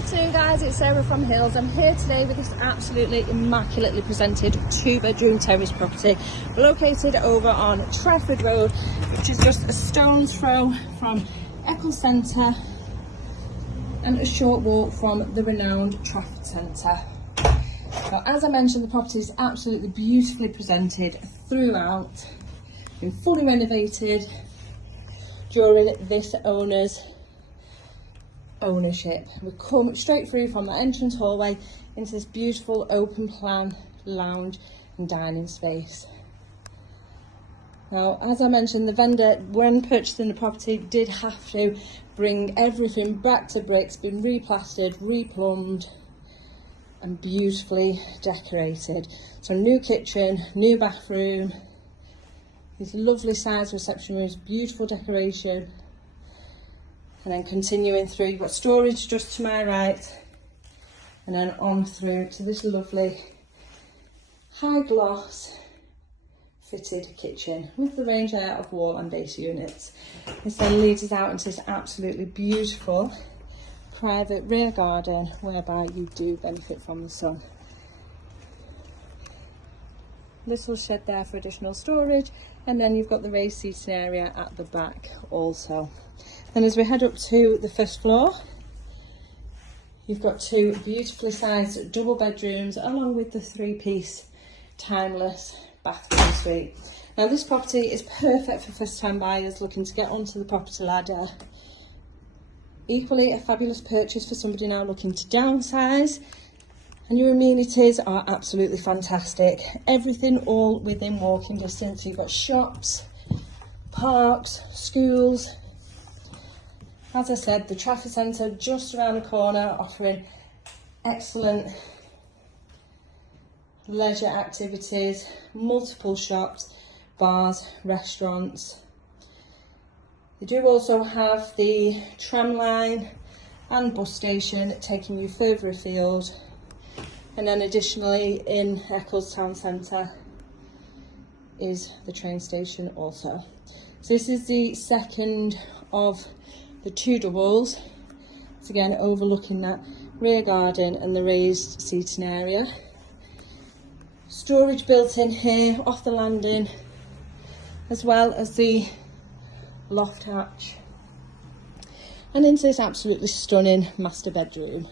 afternoon guys, it's Sarah from Hills. I'm here today with this absolutely immaculately presented 2-bedroom terrace property located over on Trafford Road, which is just a stone's throw from Eccles Centre and a short walk from the renowned Trafford Centre. Now, as I mentioned, the property is absolutely beautifully presented throughout, been fully renovated during this owner's ownership. We come straight through from the entrance hallway into this beautiful open plan lounge and dining space. Now, as I mentioned, the vendor, when purchasing the property, did have to bring everything back to bricks, been replastered, replumbed and beautifully decorated. So new kitchen, new bathroom, these lovely size reception rooms, beautiful decoration. And then continuing through, you've got storage just to my right, and then on through to this lovely high gloss fitted kitchen with the range out of wall and base units. This then leads us out into this absolutely beautiful private rear garden whereby you do benefit from the sun. Little shed there for additional storage, and then you've got the raised seating area at the back also. And as we head up to the first floor, you've got two beautifully sized double bedrooms along with the 3-piece timeless bathroom suite. Now this property is perfect for first time buyers looking to get onto the property ladder. Equally a fabulous purchase for somebody now looking to downsize, and your amenities are absolutely fantastic. Everything all within walking distance. You've got shops, parks, schools. As I said, the Trafford Centre just around the corner, offering excellent leisure activities, multiple shops, bars, restaurants. They do also have the tram line and bus station taking you further afield. And then additionally in Eccles town centre is the train station also. So this is the second of the 2 doubles. It's again overlooking that rear garden and the raised seating area. Storage built in here off the landing, as well as the loft hatch, and into this absolutely stunning master bedroom.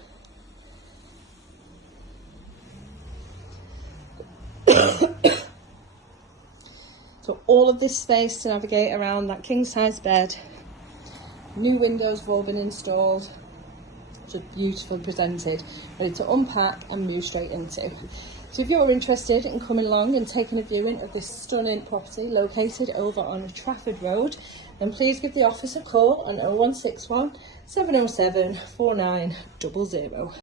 So all of this space to navigate around that king size bed. New windows have all been installed, just beautifully presented, ready to unpack and move straight into. So if you're interested in coming along and taking a viewing of this stunning property located over on Trafford Road, then please give the office a call on 0161 707 4900.